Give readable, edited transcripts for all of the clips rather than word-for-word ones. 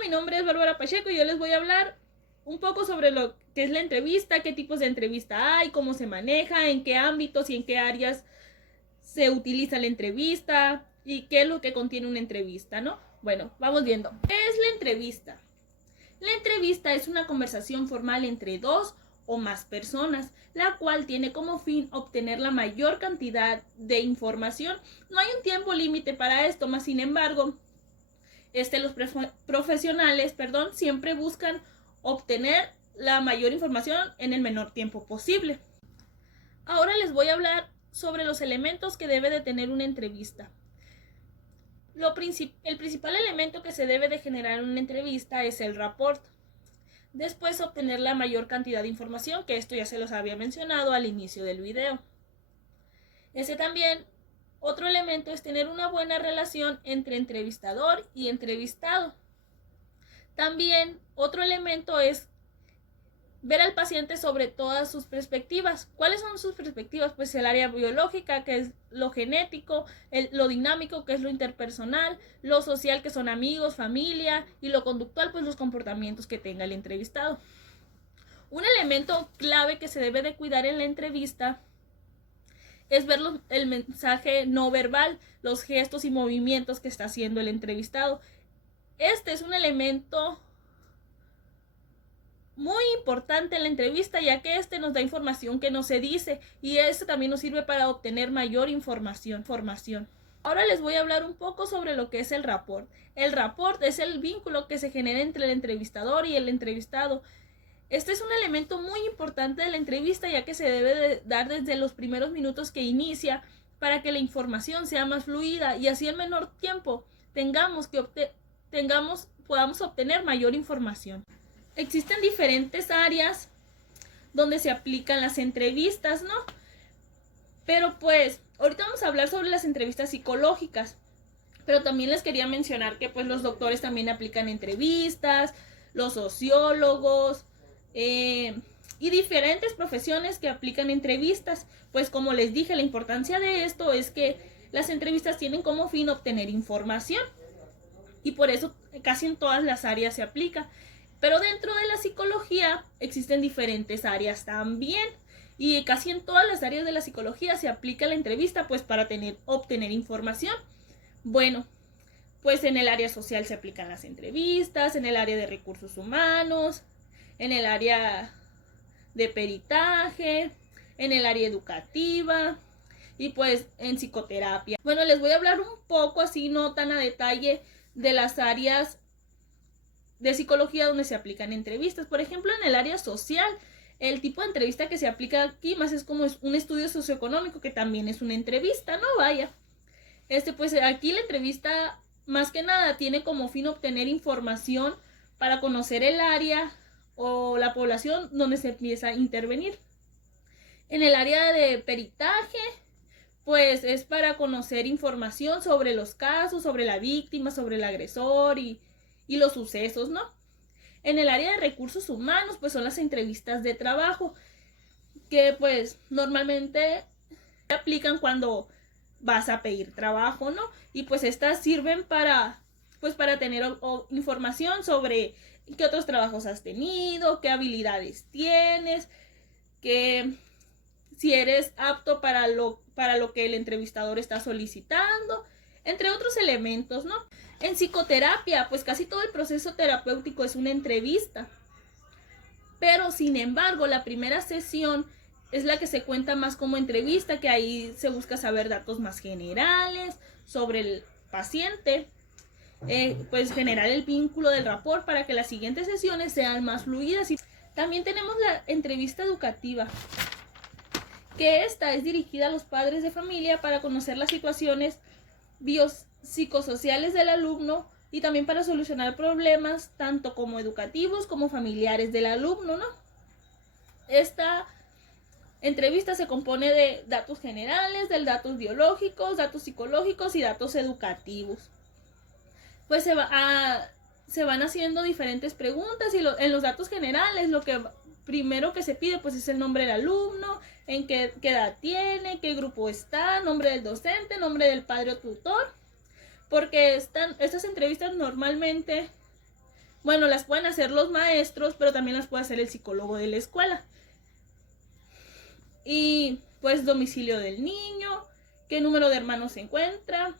mi nombre es Bárbara Pacheco y yo les voy a hablar un poco sobre lo que es la entrevista, qué tipos de entrevista hay, cómo se maneja, en qué ámbitos y en qué áreas se utiliza la entrevista y qué es lo que contiene una entrevista, ¿no? Bueno, vamos viendo. ¿Qué es la entrevista? La entrevista es una conversación formal entre dos o más personas, la cual tiene como fin obtener la mayor cantidad de información. No hay un tiempo límite para esto, más sin embargo, los profesionales, siempre buscan obtener la mayor información en el menor tiempo posible. Ahora les voy a hablar sobre los elementos que debe de tener una entrevista. El principal elemento que se debe de generar en una entrevista es el rapport. Después, obtener la mayor cantidad de información, que esto ya se los había mencionado al inicio del video. Otro elemento es tener una buena relación entre entrevistador y entrevistado. También otro elemento es ver al paciente sobre todas sus perspectivas. ¿Cuáles son sus perspectivas? Pues el área biológica, que es lo genético, lo dinámico, que es lo interpersonal, lo social, que son amigos, familia, y lo conductual, pues los comportamientos que tenga el entrevistado. Un elemento clave que se debe de cuidar en la entrevista es ver el mensaje no verbal, los gestos y movimientos que está haciendo el entrevistado. Este es un elemento muy importante en la entrevista, ya que nos da información que no se dice, y esto también nos sirve para obtener mayor información. Ahora les voy a hablar un poco sobre lo que es el rapport. El rapport es el vínculo que se genera entre el entrevistador y el entrevistado. Este es un elemento muy importante de la entrevista, ya que se debe de dar desde los primeros minutos que inicia, para que la información sea más fluida y así en menor tiempo podamos obtener mayor información. Existen diferentes áreas donde se aplican las entrevistas, ¿no? Pero pues, ahorita vamos a hablar sobre las entrevistas psicológicas. Pero también les quería mencionar que pues los doctores también aplican entrevistas, los sociólogos, y diferentes profesiones que aplican entrevistas. Pues como les dije, la importancia de esto es que las entrevistas tienen como fin obtener información. Y por eso casi en todas las áreas se aplica. Pero dentro de la psicología existen diferentes áreas también. Y casi en todas las áreas de la psicología se aplica la entrevista pues para obtener información. Bueno, pues en el área social se aplican las entrevistas, en el área de recursos humanos, en el área de peritaje, en el área educativa y pues en psicoterapia. Bueno, les voy a hablar un poco así, no tan a detalle, de las áreas de psicología donde se aplican entrevistas. Por ejemplo, en el área social, el tipo de entrevista que se aplica aquí más es como un estudio socioeconómico, que también es una entrevista, ¿no? Vaya. Pues aquí la entrevista más que nada tiene como fin obtener información para conocer el área o la población donde se empieza a intervenir. En el área de peritaje, pues es para conocer información sobre los casos, sobre la víctima, sobre el agresor y los sucesos, ¿no? En el área de recursos humanos, pues son las entrevistas de trabajo, que pues normalmente se aplican cuando vas a pedir trabajo, ¿no? Y pues estas sirven para tener información sobre qué otros trabajos has tenido, qué habilidades tienes, que si eres apto para lo que el entrevistador está solicitando, entre otros elementos, ¿no? En psicoterapia, pues casi todo el proceso terapéutico es una entrevista. Pero, sin embargo, la primera sesión es la que se cuenta más como entrevista, que ahí se busca saber datos más generales sobre el paciente, pues generar el vínculo del rapport para que las siguientes sesiones sean más fluidas. Y también tenemos la entrevista educativa, que esta es dirigida a los padres de familia para conocer las situaciones biopsicosociales del alumno y también para solucionar problemas tanto como educativos como familiares del alumno, ¿no? Esta entrevista se compone de datos generales, de datos biológicos, datos psicológicos y datos educativos. Pues se van haciendo diferentes preguntas y en los datos generales lo que primero que se pide pues es el nombre del alumno, en qué edad tiene, qué grupo está, nombre del docente, nombre del padre o tutor, porque estas entrevistas normalmente Bueno, las pueden hacer los maestros, pero también las puede hacer el psicólogo de la escuela. Y pues domicilio del niño, qué número de hermanos se encuentra,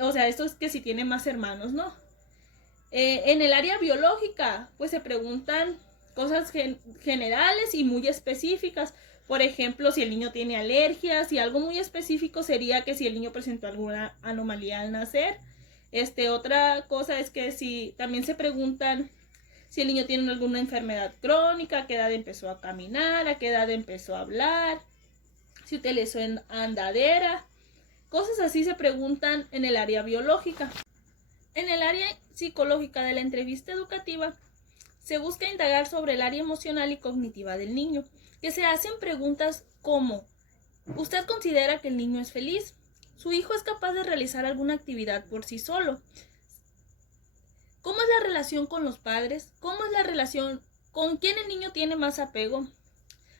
o sea, esto es que si tiene más hermanos, ¿no? En el área biológica, pues se preguntan cosas generales y muy específicas. Por ejemplo, si el niño tiene alergias, y algo muy específico sería que si el niño presentó alguna anomalía al nacer. Otra cosa es que si también se preguntan si el niño tiene alguna enfermedad crónica, a qué edad empezó a caminar, a qué edad empezó a hablar, si utilizó en andadera. Cosas así se preguntan en el área biológica. En el área psicológica de la entrevista educativa, se busca indagar sobre el área emocional y cognitiva del niño, que se hacen preguntas como: ¿usted considera que el niño es feliz? ¿Su hijo es capaz de realizar alguna actividad por sí solo? ¿Cómo es la relación con los padres? ¿Cómo es la relación con quién el niño tiene más apego?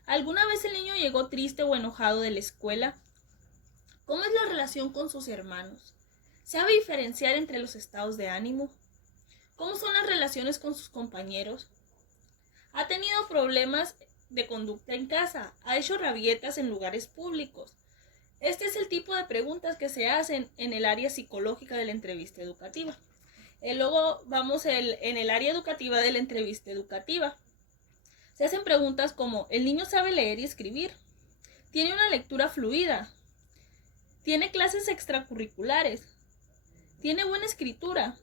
¿Alguna vez el niño llegó triste o enojado de la escuela? ¿Cómo es la relación con sus hermanos? ¿Sabe diferenciar entre los estados de ánimo? ¿Cómo son las relaciones con sus compañeros? ¿Ha tenido problemas de conducta en casa? ¿Ha hecho rabietas en lugares públicos? Este es el tipo de preguntas que se hacen en el área psicológica de la entrevista educativa. Luego vamos en el área educativa de la entrevista educativa. Se hacen preguntas como: ¿el niño sabe leer y escribir? ¿Tiene una lectura fluida? ¿Tiene clases extracurriculares? ¿Tiene buena escritura?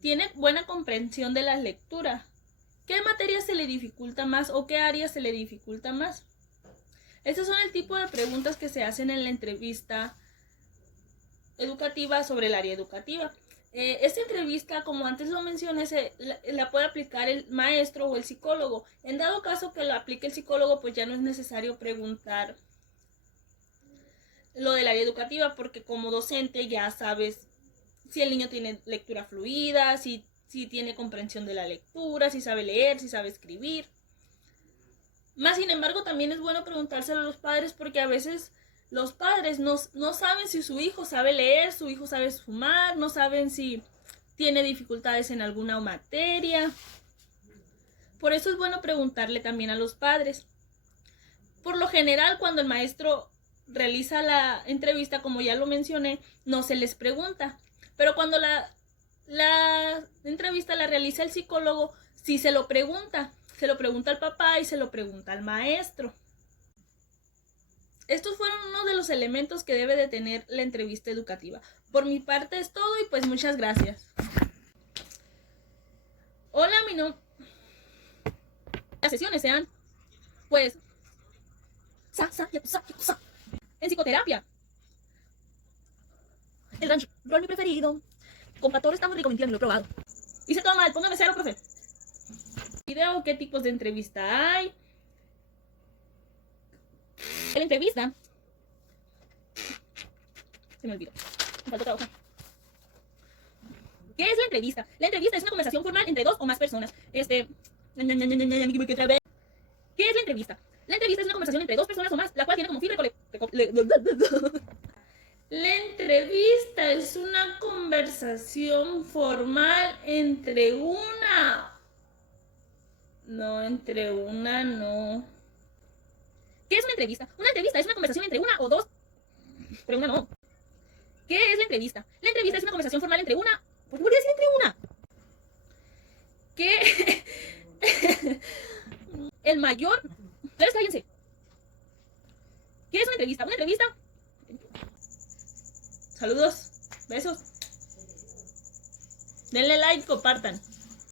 ¿Tiene buena comprensión de la lectura? ¿Qué materia se le dificulta más o qué área se le dificulta más? Estos son el tipo de preguntas que se hacen en la entrevista educativa sobre el área educativa. Esta entrevista, como antes lo mencioné, la puede aplicar el maestro o el psicólogo. En dado caso que lo aplique el psicólogo, pues ya no es necesario preguntar lo del área educativa, porque como docente ya sabes si el niño tiene lectura fluida, si tiene comprensión de la lectura, si sabe leer, si sabe escribir. Más sin embargo, también es bueno preguntárselo a los padres, porque a veces los padres no saben si su hijo sabe leer, su hijo sabe sumar, no saben si tiene dificultades en alguna materia. Por eso es bueno preguntarle también a los padres. Por lo general, cuando el maestro realiza la entrevista, como ya lo mencioné, no se les pregunta. Pero cuando la entrevista la realiza el psicólogo, sí se lo pregunta. Se lo pregunta al papá y se lo pregunta al maestro. Estos fueron uno de los elementos que debe de tener la entrevista educativa. Por mi parte es todo y pues muchas gracias. Hola, mi nombre. Las sesiones sean, pues, en psicoterapia. El ranch roll mi preferido. Con Pastor está muy rico, mentira, no lo he probado. Hice todo mal, póngame 0, profe. Video, ¿qué tipos de entrevista hay? En la entrevista. Se me olvidó. Me faltó otra hoja. ¿Qué es la entrevista? La entrevista es una conversación formal entre dos o más personas. ¿Qué es la entrevista? La entrevista es una conversación entre dos personas o más, la cual tiene como fin La entrevista es una conversación formal entre una... No. ¿Qué es una entrevista? Una entrevista es una conversación entre una o dos... Pero una no. ¿Qué es la entrevista? La entrevista es una conversación formal entre una... ¿Por qué voy a decir entre una? ¿Qué? El mayor... Ustedes cállense. ¿Qué es una entrevista? Una entrevista... Saludos, besos. Denle like, compartan.